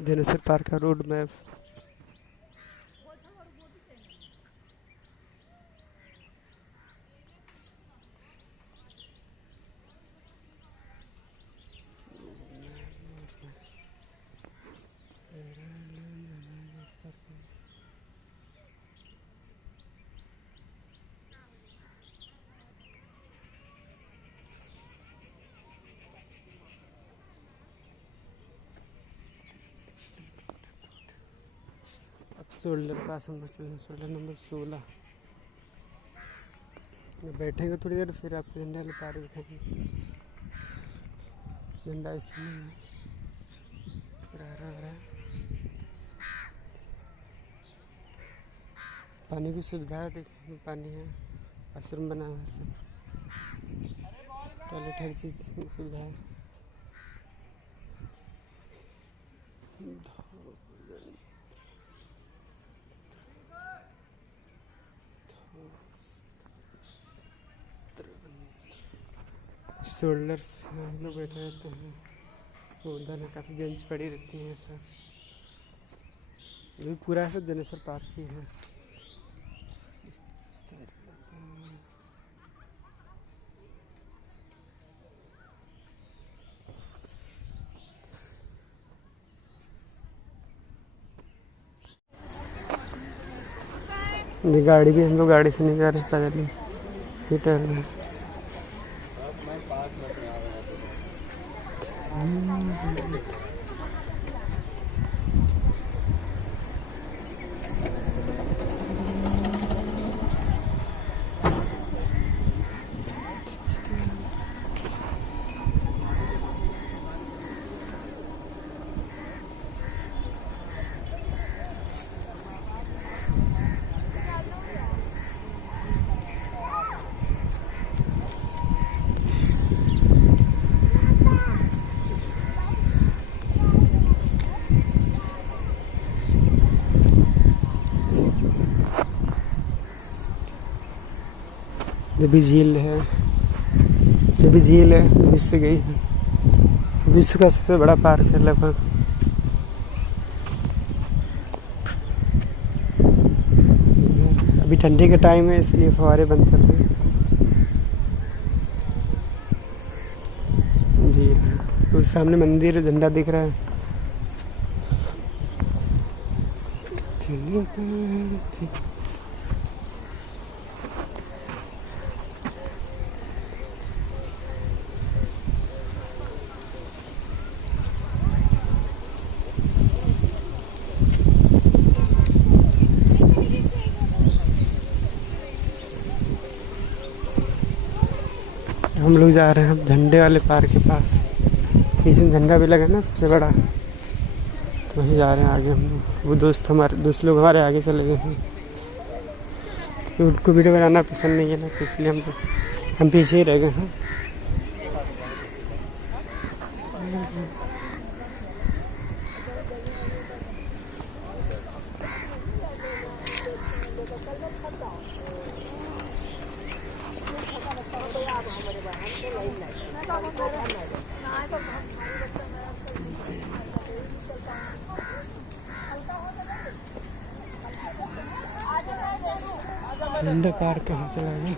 Janeshwar park का road map. Shoulder पास हम shoulder number 16 बैठेंगे थोड़ी देर, फिर आपको झंडा वाले पार्क दिखाएंगे। झंडा इसमें है, पानी की सुविधा है, देखिए पानी है, आश्रम बना हुआ है, सब टॉयलेट हर चीज़ की सुविधा है। शोल्डर्स हम लोग बैठे रहते हैं, उधर में काफ़ी बेंच पड़ी रहती हैं सब। ये पूरा सब जनेश्वर पार्क ही है। ये गाड़ी भी, हम लोग गाड़ी से नहीं जा रहे, पैदल ही टहल रहे हैं। ये भी झील है, ये भी झील है, विश्व से गई है, विश्व का सबसे बड़ा पार्क है लगभग। अभी ठंडी का टाइम है इसलिए फव्वारे बंद चल रहे हैं। झील, उस सामने मंदिर, झंडा दिख रहा है। हम लोग जा रहे हैं झंडे वाले पार्क के पास, पीछे झंडा भी लगा ना सबसे बड़ा, तो वहीं जा रहे हैं आगे हम लोग। वो दोस्त लोग हमारे आगे चले गए हैं, उनको वीडियो बनाना पसंद नहीं है ना, तो इसलिए हम पीछे ही रह गए हैं। झंडा पार्क कहाँ से लगा?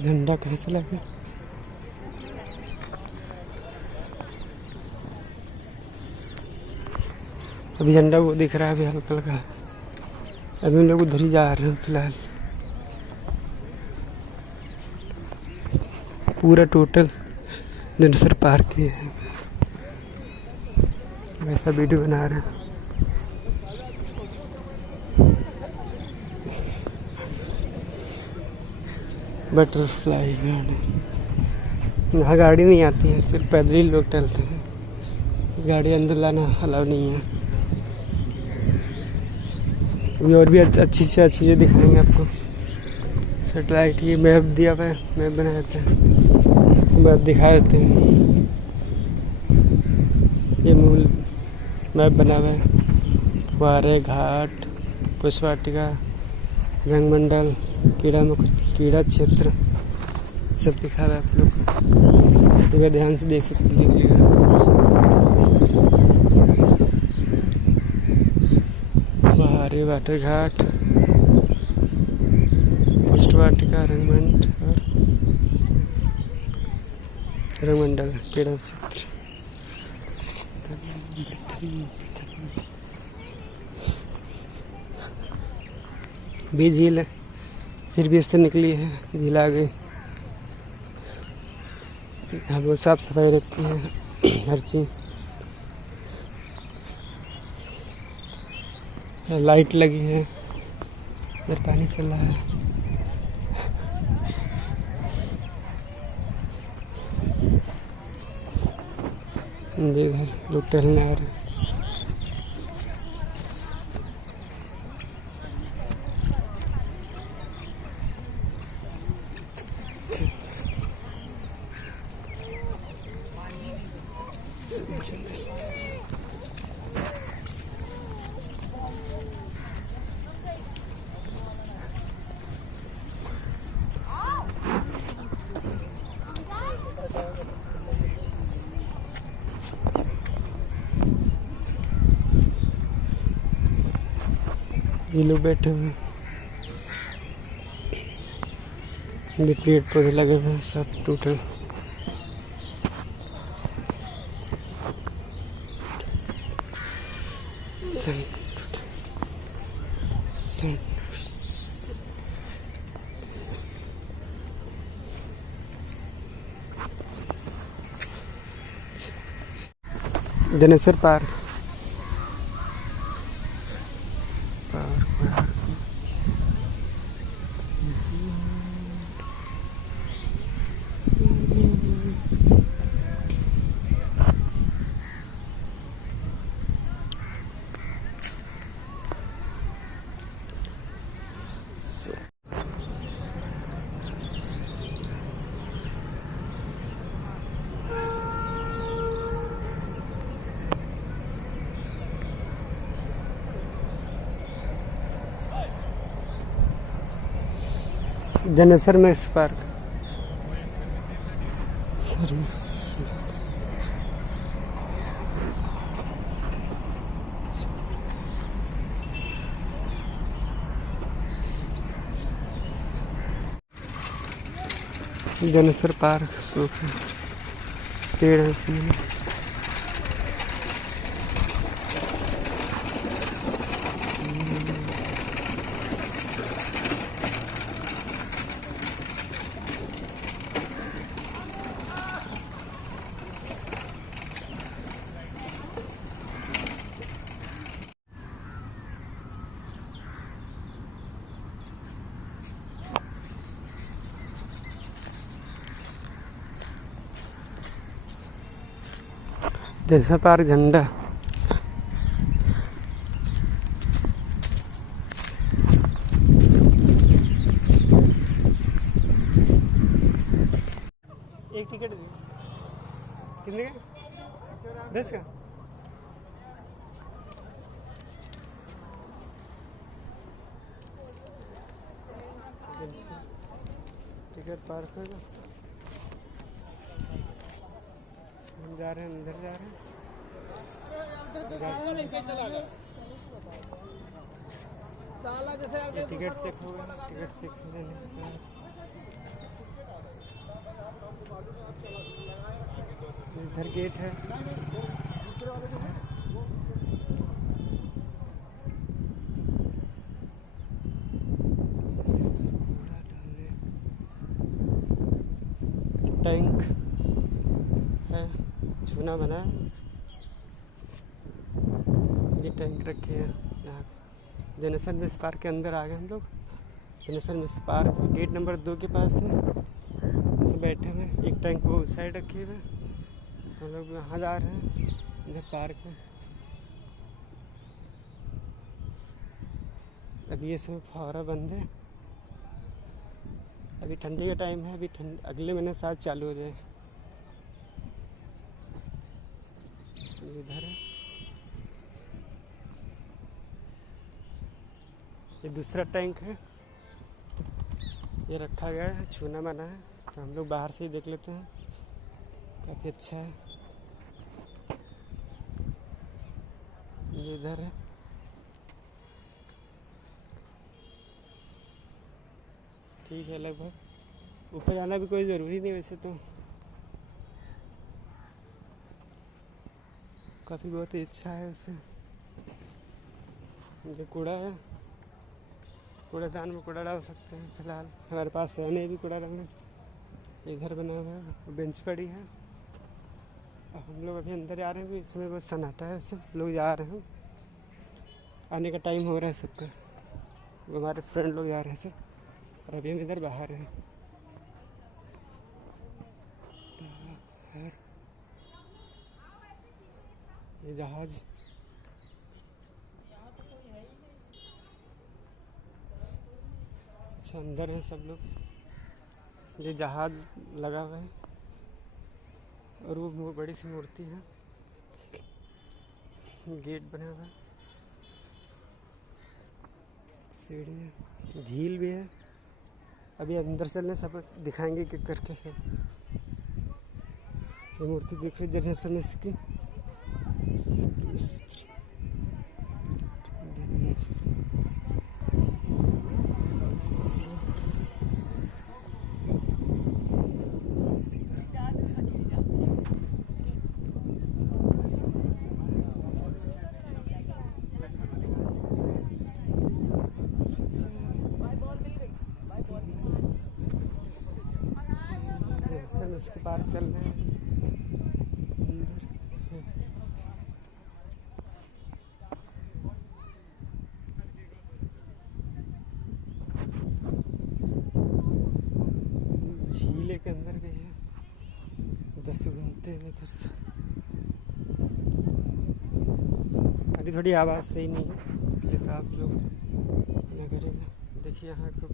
झंडा कहाँ से लगा? अभी झंडा वो दिख रहा है, अभी हल्का हल्का। अभी हम लोग उधर ही जा रहे हैं फिलहाल। पूरा टोटल जनेश्वर पार्क ही है, वैसा वीडियो बना रहे हैं। बटरफ्लाई गार्डन, यहाँ गाड़ी नहीं आती है, सिर्फ पैदल ही लोग टहलते हैं, गाड़ी अंदर लाना अलाउ नहीं है। अभी और भी अच्छी से अच्छी चीज़ें दिखाएंगे आपको। सेटेलाइट की मैप दिया हुआ है, मैप बना देते हैं, मैप दिखा देते हैं। ये मूल मैप बना हुआ है। फुहारे घाट, पुष्प वाटिका, रंगमंडल, कीड़ा क्षेत्र सब दिखा हुआ है। आप लोग ध्यान से देख सकते लीजिएगा। फुहारे, वाटर घाट, पुष्प वाटिका, रंगमंडल, कीड़ा क्षेत्र। भी झील है, फिर भी इससे निकली है, झील आ गई। यहाँ बहुत साफ सफाई रखती है हर चीज। लाइट लगी है, इधर पानी चल रहा है। इधर लोग टहलने आ रहे हैं। ये लोग बैठे हुए हैं, ये पेड़ पौधे लगे हुए हैं सब टोटल। जनेश्वर पार्क, जनेश्वर में पार्क। जनेश्वर पार्क, सूखे पेड़ है इसमें। जनेश्वर पार्क झंडा, एक टिकट कितने का? 10 का। टिकट पार्क है। हम जा रहे हैं, अंदर जा रहे हैं। टिकट चेक हो गया, टिकट चेक इधर गेट है। टैंक है, चूना बना है। ये टैंक रखे हैं यहाँ। जनेश्वर मिस पार्क के अंदर आ गए हम लोग। Janeshwar Mishra park gate number 2 के पास है। ऐसे बैठे हुए, एक टैंक वो उस साइड रखे हुए, हम लोग यहाँ जा रहे हैं। इधर पार्क है। अभी ये समय फव्वारा बंद है। अभी ठंडी का टाइम है, अभी अगले महीने शायद चालू हो जाए। इधर है, ये दूसरा टैंक है, ये रखा गया है, छूना मना है, तो हम लोग बाहर से ही देख लेते हैं। काफ़ी अच्छा है। ये इधर है, ठीक है। लगभग ऊपर जाना भी कोई ज़रूरी नहीं वैसे तो, काफ़ी बहुत ही अच्छा है उसे। ये कूड़ा है, कूड़ेदान में कूड़ा डाल सकते हैं। फिलहाल हमारे पास है नहीं भी कूड़ा डालने। इधर बना हुआ है, बेंच पड़ी है। अब हम लोग अभी अंदर जा रहे हैं, इसमें बहुत सन्नाटा है, सब लोग जा रहे हैं, आने का टाइम हो रहा है सबका। वो हमारे फ्रेंड लोग जा रहे हैं सब, और अभी हम इधर बाहर हैं। ये जहाज, अच्छा अंदर है सब लोग। ये जहाज लगा हुआ है, और वो बड़ी सी मूर्ति है, गेट बना हुआ है, सीढ़ी है, झील भी है। अभी अंदर चलने सब दिखाएंगे कि करके सब। ये मूर्ति दिख रही जनेश्वर मिश्र की। हम इसके पार्क चल रहे हैं झीले के अंदर गए हैं, 10 घूमते हुए इधर से। अभी थोड़ी आवाज़ सही नहीं है, इसलिए तो आप लोग न करेंगे। देखिए यहाँ को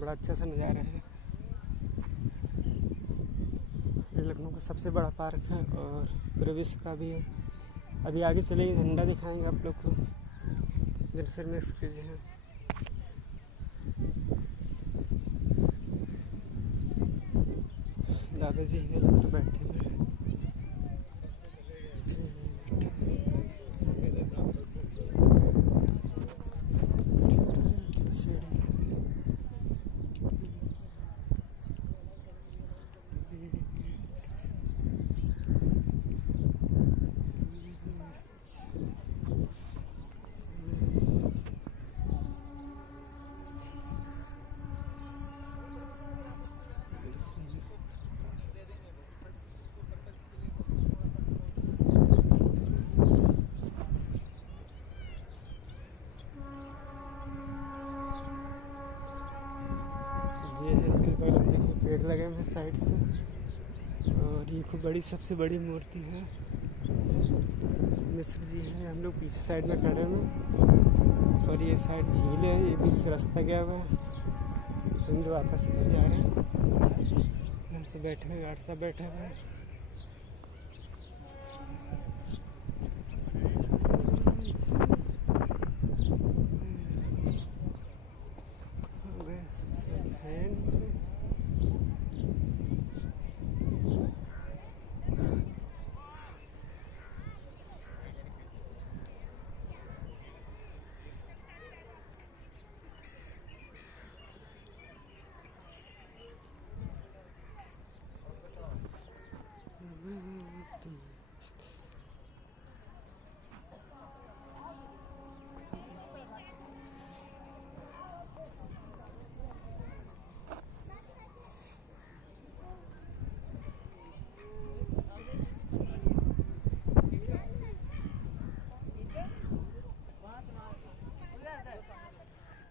बड़ा अच्छा सा नज़ारा है। लखनऊ का सबसे बड़ा पार्क है और प्रवेश का भी है। अभी आगे चलेंगे, झंडा दिखाएंगे आप लोग को, जनेश्वर मिश्र के जो है। दादाजी अलग से बैठे हुए हैं। ये है, इसके बगल में देखिए पेड़ लगे हुए हैं साइड से, और ये खूब बड़ी, सबसे बड़ी मूर्ति है मिश्र जी है। हम लोग पीछे साइड में खड़े हैं, और ये साइड झील है, ये बीच से रास्ता गया हुआ है। हम लोग वापस इधर जा रहे हैं, घर से बैठे हुए, गार्ड साहब बैठे हुए हैं। Mm-hmm.